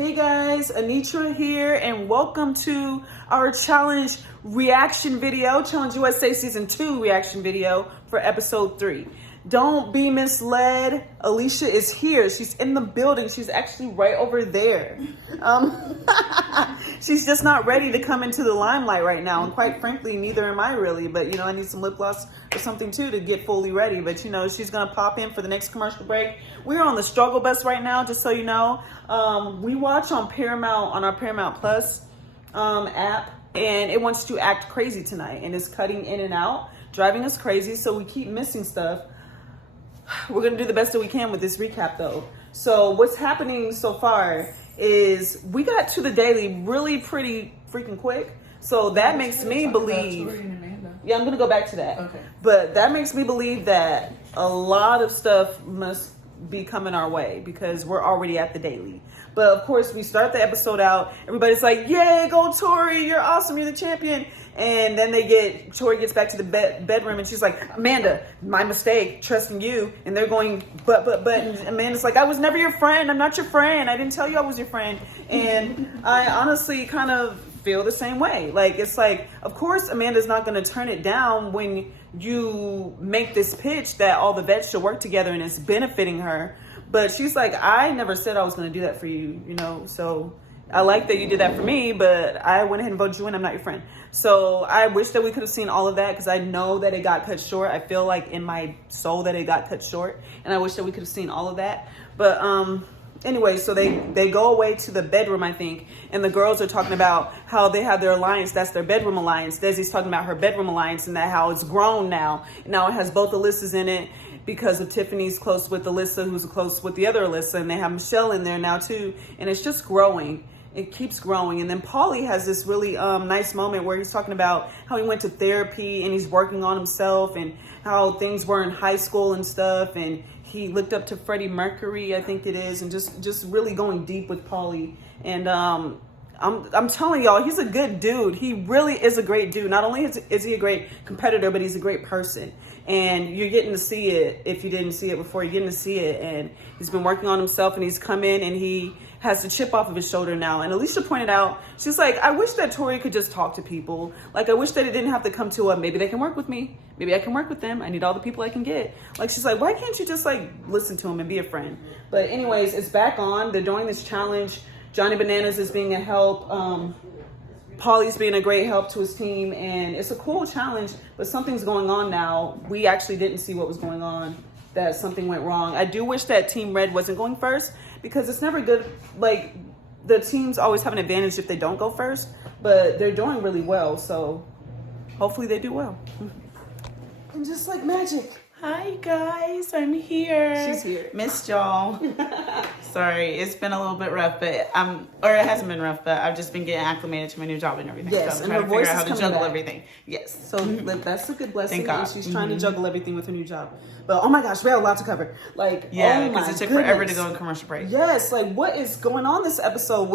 Hey guys, Anitra here, and welcome to our challenge reaction video, Challenge USA Season 2 reaction video for episode 3. Don't be misled. Alicia is here. She's in the building. She's actually right over there. She's just not ready to come into the limelight right now. And quite frankly, neither am I really. But, I need some lip gloss or something too to get fully ready. But, she's going to pop in for the next commercial break. We're on the struggle bus right now, just so you know. We watch on Paramount, on our Paramount Plus app. And it wants to act crazy tonight. And it's cutting in and out, driving us crazy. So we keep missing stuff. We're going to do the best that we can with this recap, though. So what's happening so far is we got to the daily really pretty freaking quick. So that makes me believe... Yeah, I'm going to go back to that. Okay. But that makes me believe that a lot of stuff must be coming our way because we're already at the daily. But of course, we start the episode out. Everybody's like, yay, go Tori. You're awesome. You're the champion. And then Tori gets back to the bedroom and she's like, Amanda, my mistake, trusting you. And they're going, but. And Amanda's like, I was never your friend. I'm not your friend. I didn't tell you I was your friend. And I honestly kind of feel the same way. Like, it's like, of course, Amanda's not going to turn it down when you make this pitch that all the vets should work together and it's benefiting her. But she's like, I never said I was going to do that for you, so I like that you did that for me, but I went ahead and voted you in. I'm not your friend. So I wish that we could have seen all of that because I know that it got cut short. I feel like in my soul that it got cut short, and I wish that we could have seen all of that. But anyway, so they go away to the bedroom, I think, and the girls are talking about how they have their alliance. That's their bedroom alliance. Desi's talking about her bedroom alliance and that how it's grown now. Now it has both Alyssas in it because of Tiffany's close with Alyssa, who's close with the other Alyssa, and they have Michelle in there now too, and it's just growing. It keeps growing. And then Paulie has this really nice moment where he's talking about how he went to therapy and he's working on himself and how things were in high school and stuff. And he looked up to Freddie Mercury, I think it is, and just really going deep with Paulie. And I'm telling y'all, he's a good dude. He really is a great dude. Not only is he a great competitor, but he's a great person. And you're getting to see it. If you didn't see it before, you're getting to see it. And he's been working on himself, and he's come in and he has the chip off of his shoulder now. And Alicia pointed out, she's like, I wish that Tori could just talk to people. Like, I wish that it didn't have to come to maybe they can work with me. Maybe I can work with them. I need all the people I can get. Like, she's like, why can't you just listen to him and be a friend? But anyways, it's back on. They're doing this challenge. Johnny Bananas is being a help. Paulie's being a great help to his team. And it's a cool challenge, but something's going on now. We actually didn't see what was going on, that something went wrong. I do wish that Team Red wasn't going first because it's never good. Like, the teams always have an advantage if they don't go first, but they're doing really well. So hopefully they do well. And just like magic. Hi guys, I'm here. She's here. Missed y'all. Sorry, it's been a little bit rough, but or it hasn't been rough, but I've just been getting acclimated to my new job and everything. Yes, so I'm and trying her to figure voice out how is to juggle back. everything. Yes. So that's a good blessing. Thank God. And she's trying to juggle everything with her new job. But oh my gosh, we have a lot to cover. Like, yeah, because it took forever to go in commercial break. Yes, like what is going on this episode?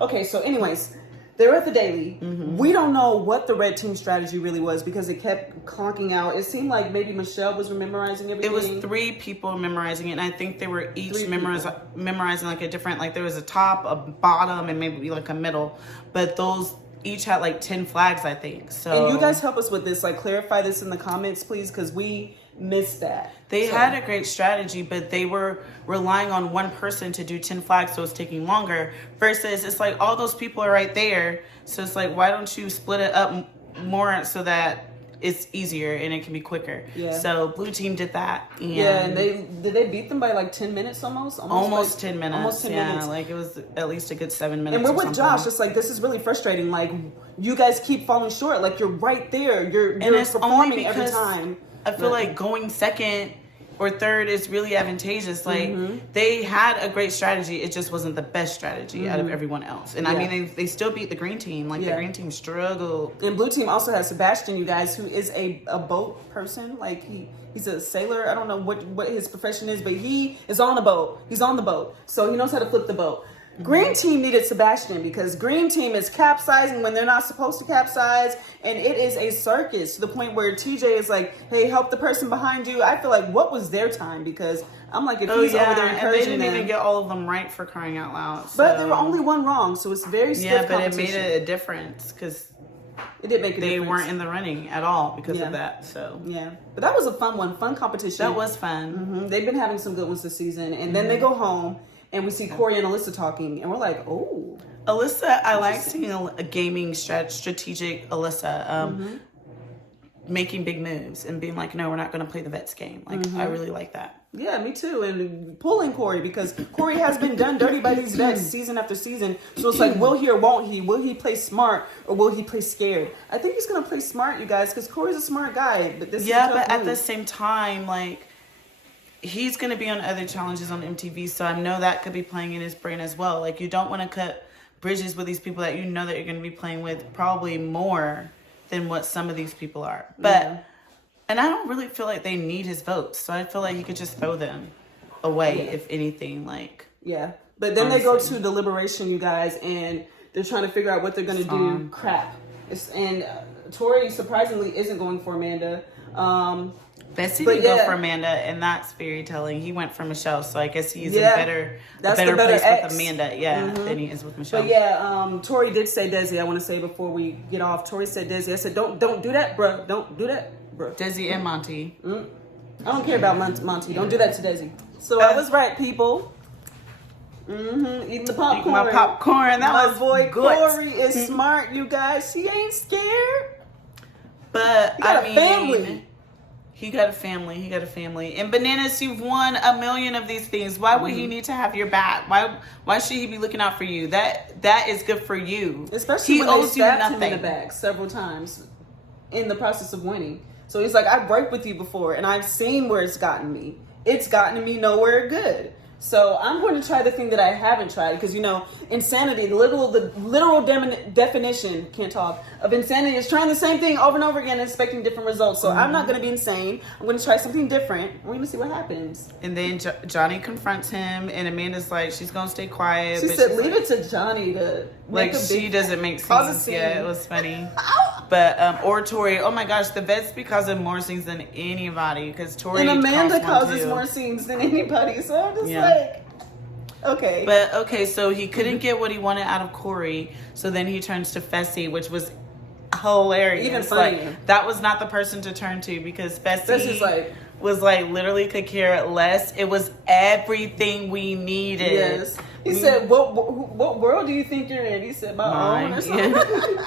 Okay, so anyways, they're at the daily. We don't know what the red team strategy really was because it kept conking out. It seemed like maybe Michelle was memorizing everything. It was 3 people memorizing it, and I think they were each memorizing like a different, like there was a top, a bottom, and maybe like a middle. But those each had like 10 flags, I think. So, and you guys help us with this, like clarify this in the comments, please, because we missed that. They had a great strategy, but they were relying on one person to do 10 flags, so it's taking longer. Versus, it's like all those people are right there, so it's like, why don't you split it up more so that it's easier and it can be quicker? Yeah. So blue team did that. And yeah, and they beat them by like 10 minutes almost. Almost 10 minutes. Almost 10 minutes. Like it was at least a good 7 minutes. And we're with Josh. It's like, this is really frustrating. Like, you guys keep falling short. Like, you're right there. You're performing every time. I feel like going second or third is really advantageous. Like, they had a great strategy. It just wasn't the best strategy out of everyone else. And I mean, they still beat the green team. Like, the green team struggled. And blue team also has Sebastian, you guys, who is a boat person. Like, he's a sailor. I don't know what his profession is, but he is on a boat. He's on the boat. So he knows how to flip the boat. Green Team needed Sebastian because Green Team is capsizing when they're not supposed to capsize, and it is a circus to the point where TJ is like, "Hey, help the person behind you." I feel like what was their time, because I'm like, if he's over there and they encouraging didn't even them, get all of them right for crying out loud. but so- there were only one wrong, so it's very stiff but it competition. made a difference because It did make a they difference. weren't in the running at all because Yeah. of that. So Yeah, but that was a fun competition. that was fun. Mhm. They've been having some good ones this season, and then they go home and we see Corey and Alyssa talking, and we're like, oh. Alyssa, I like seeing a gaming strategic Alyssa making big moves and being like, no, we're not going to play the vets game. Like, I really like that. Yeah, me too. And pulling Corey, because Corey has been done dirty by these vets season after season. So it's like, will he or won't he? Will he play smart or will he play scared? I think he's going to play smart, you guys, because Corey's a smart guy. But this is a tough but at move. the same time, like, he's going to be on other challenges on MTV. So I know that could be playing in his brain as well. Like, you don't want to cut bridges with these people that you know that you're going to be playing with probably more than what some of these people are. But... Yeah. And I don't really feel like they need his votes, so I feel like he could just throw them away, if anything. Like, Yeah. But then they go Honestly. to deliberation, you guys, and they're trying to figure out what they're going to do. Crap. And Tori, surprisingly, isn't going for Amanda. Bessie But didn't go yeah. for Amanda, and that's very telling. He went for Michelle, so I guess he's Yeah. in a That's better the better place ex. with Amanda, than he is with Michelle. But yeah, Tori did say Desi. I want to say before we get off, Tori said Desi. I said, don't do that, bruh. Don't do that, bruh. Desi and Monty. I don't care about Monty. Don't do that to Desi. So I was right, people. Eating the popcorn. Eating my popcorn. That My was boy good. Corey is smart, you guys. She ain't scared. But He got I a mean, family. He got a family. He got a family. And Bananas, you've won 1 million of these things. Why would he need to have your back? Why should he be looking out for you? That is good for you. Especially he when they owes you stabbed him nothing. in the back several times in the process of winning. So he's like, I've worked with you before, and I've seen where it's gotten me. It's gotten me nowhere good. So I'm going to try the thing that I haven't tried, because, you know, insanity, the literal definition, can't talk, of insanity is trying the same thing over and over again and expecting different results. So I'm not going to be insane. I'm going to try something different. We're going to see what happens. And then Johnny confronts him, and Amanda's like, she's going to stay quiet. She but said, she's leave it to Johnny to like make a she big doesn't make cause a sense. scene. Yeah, it was funny. But or Tori, oh my gosh, the vets be causing more scenes than anybody, because Tori And Amanda caused one causes too. more scenes than anybody. So I'm just Yeah. like, okay. But okay, so he couldn't get what he wanted out of Corey, so then he turns to Fessy, which was hilarious. Even Like, funnier. that was not the person to turn to, because Fessy Fessy's like- was like literally could care less. It was everything we needed. Yes. He said, what world do you think you're in? He said, my own or something. Yeah.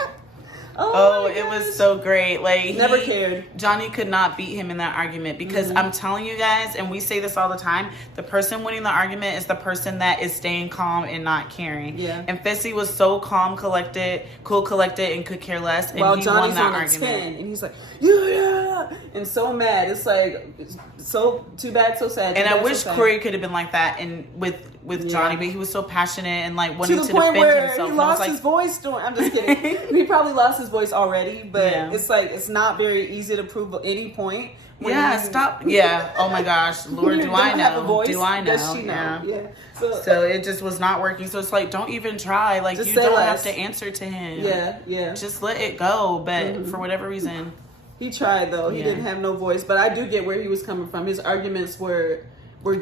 Oh, Oh, my it was gosh. so great. Like, Never cared. Johnny could not beat him in that argument, because I'm telling you guys, and we say this all the time, the person winning the argument is the person that is staying calm and not caring. Yeah. And Fessy was so calm, cool, collected, and could care less, and While he Johnny's won that on a argument. 10, and he's like, yeah, and so mad. It's like, so too bad, so sad. Too And I bad, wish so sad. Corey could have been like that and with Johnny, but he was so passionate and like to wanting the to point defend where himself. he And I was lost like, his voice during. I'm just kidding. He probably lost his voice already, but Yeah. it's like it's not very easy to prove at any point. when yeah, you- stop. Yeah. Oh my gosh, Lord, you do I don't have a know? voice Do I know? that she know. Yeah. So it just was not working. So it's like, don't even try. Like, Just you say don't less. have to answer to him. Yeah. Just let it go. But for whatever reason, He tried though. He Yeah. didn't have no voice, but I do get where he was coming from. His arguments were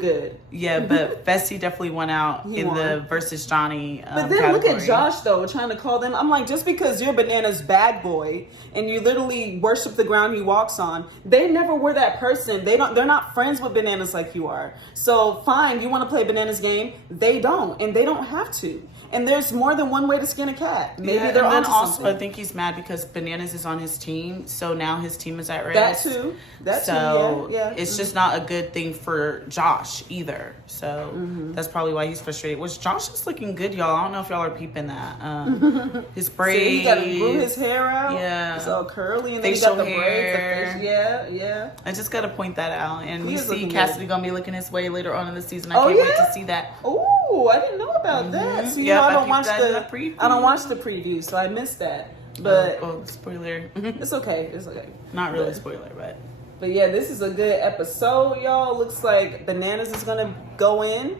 good. yeah. But Fessy definitely won out He in won. the versus Johnny. But then look at category. Josh though, trying to call them. I'm like, just because you're Bananas' bad boy and you literally worship the ground he walks on, they never were that person. They're not friends with Bananas like you are. So fine, you want to play Bananas' game? They don't, and they don't have to. And there's more than one way to skin a cat. Maybe Yeah, they're and then onto also, something. I think he's mad because Bananas is on his team, so now his team is at risk. That too. That too. So Yeah. it's just not a good thing for Josh either. So that's probably why he's frustrated. Which Josh is looking good, y'all. I don't know if y'all are peeping that. His See, braids. he got to grew his hair out. Yeah. It's all curly, and then Facial he got the hair. braids. The face. Yeah. I just gotta point that out. And He we is see looking Cassidy good. gonna be looking his way later on in the season. I Oh, can't wait yeah? to see that. Oh, I didn't know about that. So, you Yep, know, I I don't peeped watch that in the the preview. I don't watch the preview, so I missed that. But oh, spoiler. it's okay. It's okay. Not really a spoiler, but But yeah, this is a good episode, y'all. Looks like Bananas is gonna go in.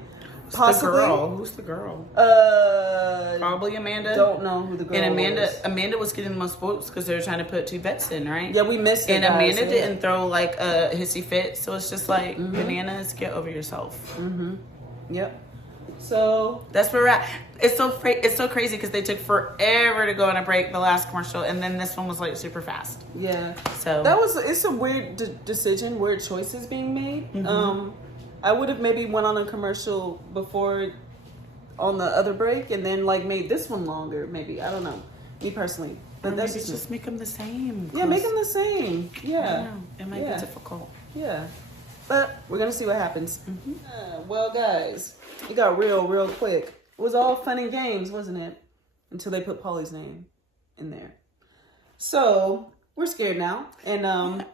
Possibly. The girl. Who's the girl? Probably Amanda. Don't know who the girl And was. Amanda was getting the most votes because they were trying to put 2 vets in, right? Yeah, we missed it. And guys. Amanda Yeah. didn't throw like a hissy fit, so it's just like bananas. Get over yourself. Yep. So That's where we're at. It's so crazy because they took forever to go on a break, the last commercial, and then this one was like super fast. yeah, So it's a weird decision, weird choices being made. I would have maybe went on a commercial before on the other break and then like made this one longer. Maybe, I don't know, me personally, but or that's maybe just make them the same. yeah, make them the same. I Yeah, don't know. It might be difficult. yeah, but we're gonna see what happens. Well, guys, it got real quick. It was all fun and games, wasn't it? Until they put Paulie's name in there. So we're scared now, and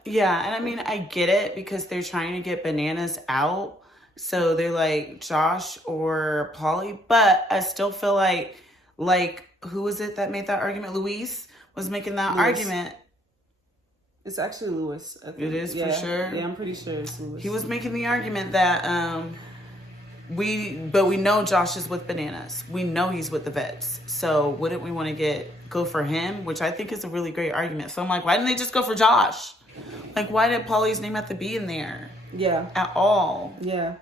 Yeah, and I mean, I get it because they're trying to get bananas out. So they're like Josh or Paulie, but I still feel like who was it that made that argument? Luis was making that argument. it's actually Lewis. I think. It is for sure? Yeah, I'm pretty sure it's Lewis. He was making the argument that we know Josh is with bananas. We know he's with the vets. So wouldn't we want to go for him? Which I think is a really great argument. So I'm like, why didn't they just go for Josh? Like, why did Paulie's name have to be in there Yeah, at all? yeah.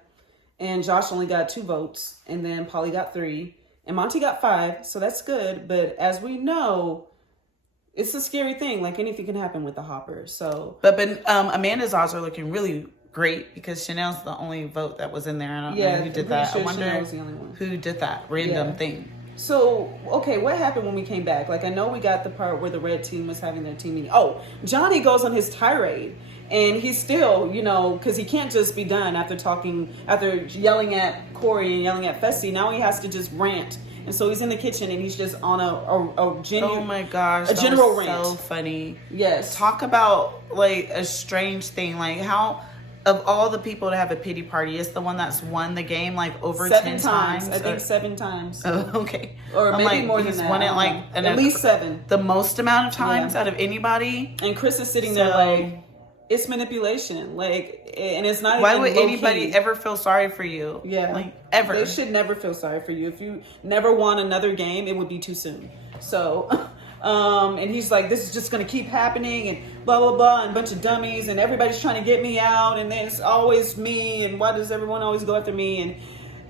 And Josh only got 2 votes, and then Paulie got 3, and Monty got 5. So that's good. But as we know, it's a scary thing. Like anything can happen with the hopper. So, But Amanda's odds are looking really great because Chanel's the only vote that was in there. I don't know who did that. Sure I wonder Chanel was the only one. who did that random Yeah. thing. So, okay, what happened when we came back? Like, I know we got the part where the red team was having their team meeting. Oh, Johnny goes on his tirade. And he's still, because he can't just be done after yelling at Corey and yelling at Fessy. Now he has to just rant. And so he's in the kitchen and he's just on a genuine... Oh my gosh. A general that was rant. so funny. Yes. Talk about like a strange thing. Like how... Of all the people to have a pity party, it's the one that's won the game like over 7 10 times. I think 7 times. Oh, okay. Or I'm maybe like, more than he's that. won I it don't like know. At least 7. the most amount of times Yeah. out of anybody. And Chris is sitting there like, it's manipulation. Like, and it's not Why even would low-key. anybody ever feel sorry for you? Yeah. Like, ever. They should never feel sorry for you. If you never won another game, it would be too soon. So, and he's like, this is just going to keep happening and blah, blah, blah, and a bunch of dummies and everybody's trying to get me out and then it's always me and why does everyone always go after me? And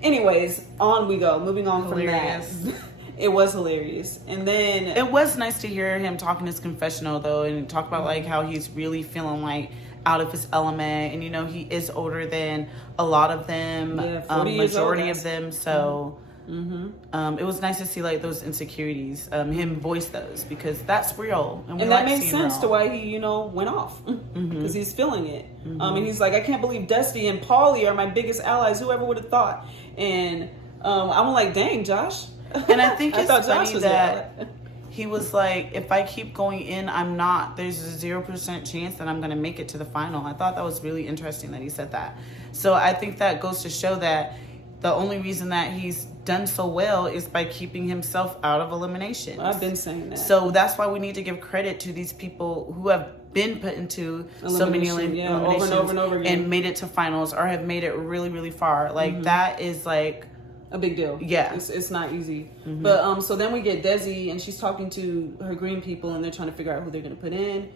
anyways, on we go. Moving on Hilarious. from that. It was hilarious. And then... It was nice to hear him talk in his confessional, though, and talk about, like, how he's really feeling, like, out of his element. And, he is older than a lot of them, Yeah, 40 years majority old, of them. So it was nice to see, like, those insecurities, him voice those, because that's real. And that made sense to why he, went off. Because he's feeling it. And he's like, I can't believe Dusty and Paulie are my biggest allies. Whoever would have thought? And I'm like, dang, Josh. And I think it's thought Josh funny was that there. he was like, if I keep going in, there's a 0% chance that I'm going to make it to the final. I thought that was really interesting that he said that. So I think that goes to show that the only reason that he's done so well is by keeping himself out of elimination. I've been saying that. So that's why we need to give credit to these people who have been put into so many eliminations over and over again. and made it to finals or have made it really, really far. Like that is like... a big deal. Yeah. It's not easy. But so then we get Desi and she's talking to her green people and they're trying to figure out who they're going to put in.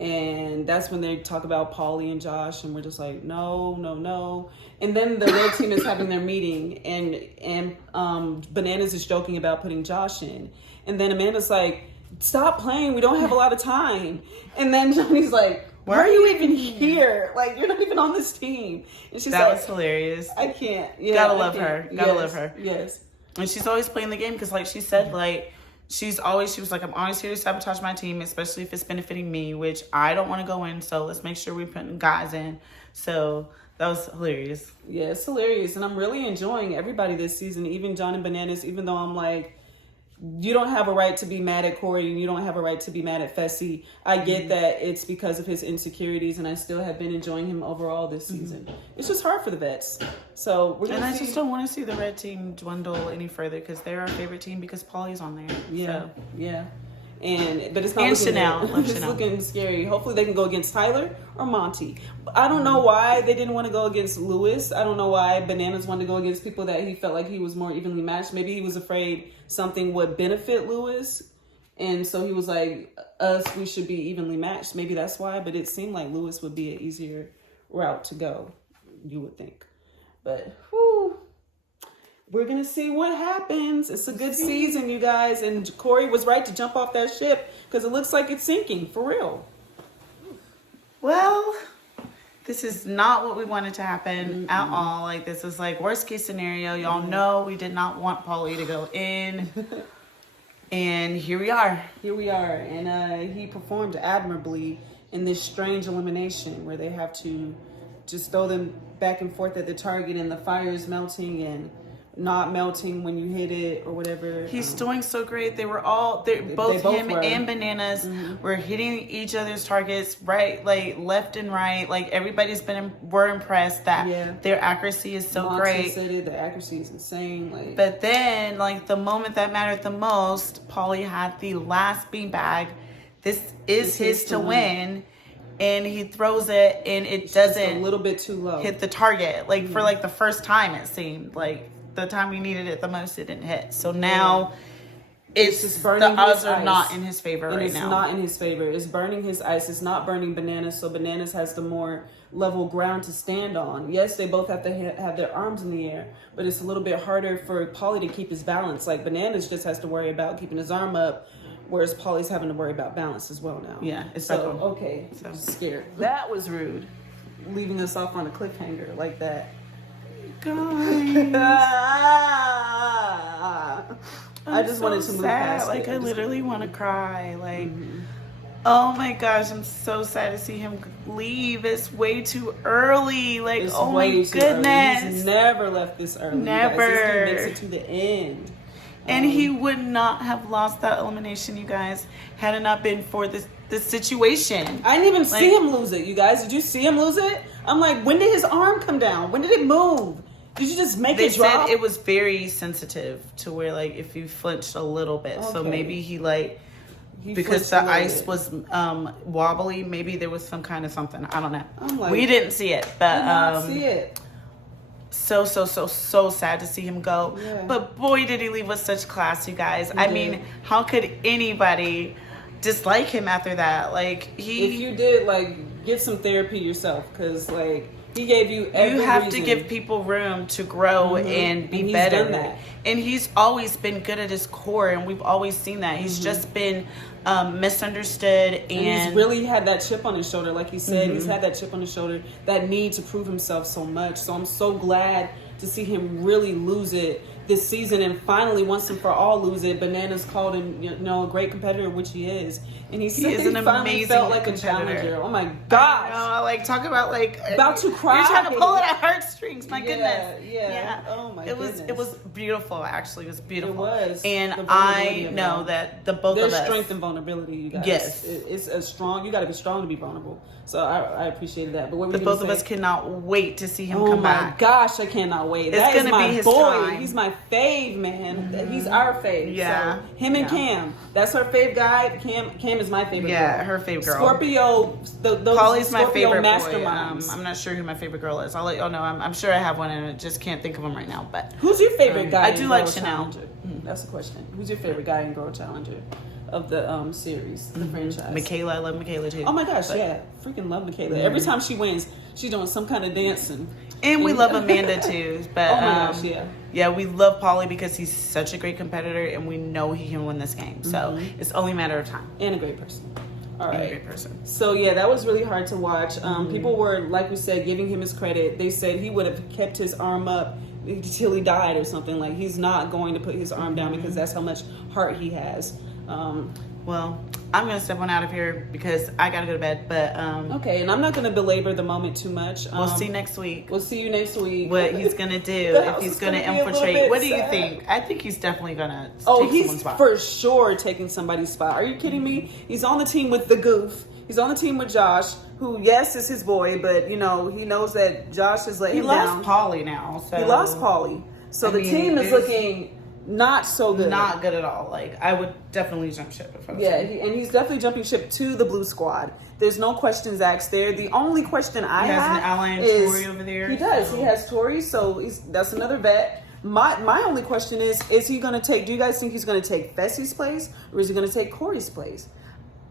And that's when they talk about Paulie and Josh and we're just like, no. And then the red team is having their meeting and Bananas is joking about putting Josh in. And then Amanda's like, stop playing. We don't have a lot of time. And then Johnny's like, why are you even here? Like, you're not even on this team. And she's That like, was hilarious. I can't. Yeah, Gotta I love can't. her. Gotta love her. Yes. And she's always playing the game because, like she said, like she was like, I'm always here to sabotage my team, especially if it's benefiting me, which I don't want to go in. So let's make sure we're putting guys in. So that was hilarious. Yeah, it's hilarious. And I'm really enjoying everybody this season, even John and Bananas, even though I'm like, you don't have a right to be mad at Corey and you don't have a right to be mad at Fessy. I get that it's because of his insecurities and I still have been enjoying him overall this season. It's just hard for the vets. So we're going to I just don't want to see the red team dwindle any further because they're our favorite team because Paulie's on there. Yeah, So. yeah. but it's not And looking Chanel. good. Love It's Chanel. looking scary. Hopefully they can go against Tyler or Monty. I don't know why they didn't want to go against Lewis. I don't know why Bananas wanted to go against people that he felt like he was more evenly matched. Maybe he was afraid something would benefit Lewis. And so he was like, we should be evenly matched. Maybe that's why. But it seemed like Lewis would be an easier route to go, you would think. But, whew. We're going to see what happens. It's a good season, you guys. And Corey was right to jump off that ship because it looks like it's sinking, for real. Well, this is not what we wanted to happen at all. Like, this is like worst case scenario. Y'all know we did not want Paulie to go in. And here we are. Here we are. And he performed admirably in this strange elimination where they have to just throw them back and forth at the target and the fire is melting and not melting when you hit it or whatever. He's doing so great. Both him were. and Bananas were hitting each other's targets right, like left and right. Like everybody's were impressed that their accuracy is so Monty great. said it, the accuracy is insane. Like, but then, like the moment that mattered the most, Paulie had the last beanbag. This is his to win. And he throws it, and it doesn't a little bit too low hit the target. Like for like the first time, it seemed like the time we needed it the most, it didn't hit. So now it's just the burning odds his are ice. not in his favor and right it's now. not in his favor. It's burning his ice. It's not burning Bananas. So Bananas has the more level ground to stand on. Yes, they both have to have their arms in the air, but it's a little bit harder for Paulie to keep his balance. Like Bananas just has to worry about keeping his arm up, whereas Paulie's having to worry about balance as well now. Yeah, it's so okay. So I'm scared. That was rude, leaving us off on a cliffhanger like that. Guys, I just wanted to move past Like it. I literally want to cry. Like, oh my gosh, I'm so sad to see him leave. It's way too early. Like, It's oh way my too early. goodness. He's never left this early. you guys. Never. This kid makes it to the end. And he would not have lost that elimination, you guys, had it not been for this situation. I didn't even see him lose it, you guys. Did you see him lose it? I'm like, when did his arm come down? When did it move? Did you just make They it drop? said it was very sensitive to where, like, if you flinched a little bit. So Okay. maybe he because flinched the a little ice bit. was wobbly, maybe there was some kind of something. I don't know. I'm like, we didn't see it, but did not see it. so sad to see him go. Yeah. But boy, did he leave with such class, you guys. I mean, how could anybody dislike him after that? Like, If you did, like, get some therapy yourself, because, like, he gave you every you have reason. to give people room to grow and be And he's better. done that. And he's always been good at his core, and we've always seen that. He's just been misunderstood, And and he's really had that chip on his shoulder, like he said. He's had that chip on his shoulder, that need to prove himself so much. So I'm so glad to see him really lose it this season, and finally, once and for all, lose it. Bananas called him, a great competitor, which he is, and he said is he an finally amazing felt like competitor. a challenger. Oh my gosh! like talk about like About to cry. You're trying to pull it at heartstrings. My Yeah, goodness. yeah. Oh my It goodness. was beautiful. Actually, it was beautiful. It was. And The I vulnerability of know it. that the both There's of us. strength and vulnerability, you guys. Yes. It's a strong. You got to be strong to be vulnerable. So I appreciated that. But what were The you gonna both of say? us cannot wait to see him Oh come my back. gosh, I cannot wait. It's That is gonna my be his boy. time. He's my fave, man. He's our fave. Yeah. So him and Yeah. Cam. That's her fave guy. Cam is my favorite. Yeah, girl. her fave girl. Scorpio. Those Polly's my Scorpio favorite boy. masterminds. I'm not sure who my favorite girl is. I'll let y'all know. I'm sure I have one, and I just can't think of them right now. But Who's your favorite guy? I in do Girl like Chanel. Challenger? That's the question. Who's your favorite guy in Girl Challenger of the series, the franchise? Michaela, I love Michaela too. Oh my gosh, But- yeah, freaking love Michaela. Every time she wins, she's doing some kind of dancing. And we love Amanda too. But Oh my gosh, yeah. Yeah, we love Paulie because he's such a great competitor, and we know he can win this game. So it's only a matter of time. And a great person. All And a right. great person. So yeah, that was really hard to watch. People were, like we said, giving him his credit. They said he would have kept his arm up until he died or something. Like, he's not going to put his arm down because that's how much heart he has. Well, I'm gonna step on out of here because I gotta go to bed. But Okay, and I'm not going to belabor the moment too much. we'll see next week We'll see you next week. what he's gonna do. The If house he's is gonna gonna be a little infiltrate. bit What do you sad. think? I think he's definitely gonna Oh, take he's someone's spot. for sure taking somebody's spot. Are you kidding me? He's on the team with the goof. He's on the team with Josh, who, yes, is his boy, but, he knows that Josh has let He him lost down. Paulie now. So He lost Paulie. So I the mean, team is there's- looking not so good. Not good at all. Like, I would definitely jump ship if I was Yeah, him. and he's definitely jumping ship to the blue squad. There's no questions asked there. The only question I He has have an ally in is Tori over there. he does. so- He has Tori, so that's another vet. My only question is he going to take? Do you guys think he's going to take Fessie's place, or is he going to take Corey's place?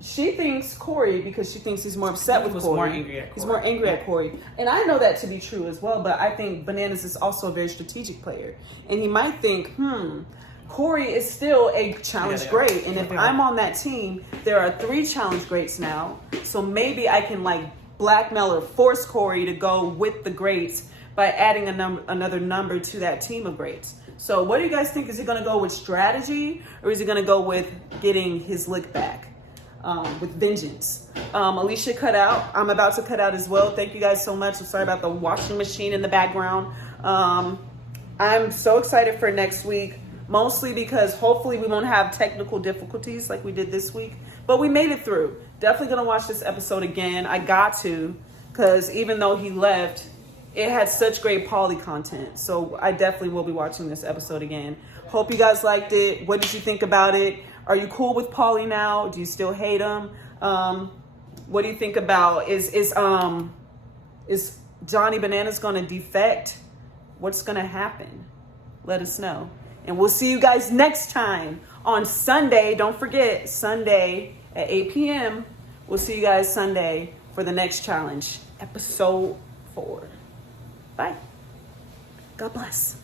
She thinks Corey because she thinks he's more upset with was Corey. more angry at He's Corey. more angry at Corey, and I know that to be true as well. But I think Bananas is also a very strategic player, and he might think, Corey is still a challenge Yeah, great, and if yeah. I'm on that team, there are 3 challenge greats now. So maybe I can like blackmail or force Corey to go with the greats by adding another number to that team of greats. So what do you guys think? Is he going to go with strategy, or is he going to go with getting his lick back with vengeance? Alicia cut out. I'm about to cut out as well. Thank you guys so much. I'm sorry about the washing machine in the background. I'm so excited for next week, mostly because hopefully we won't have technical difficulties like we did this week. But we made it through. Definitely going to watch this episode again. I got to, because even though he left, it had such great Polly content. So I definitely will be watching this episode again. Hope you guys liked it. What did you think about it? Are you cool with Polly now? Do you still hate him? What do you think about is Johnny Bananas going to defect? What's going to happen? Let us know. And we'll see you guys next time on Sunday. Don't forget, Sunday at 8 p.m. We'll see you guys Sunday for the next challenge, episode 4. Bye. God bless.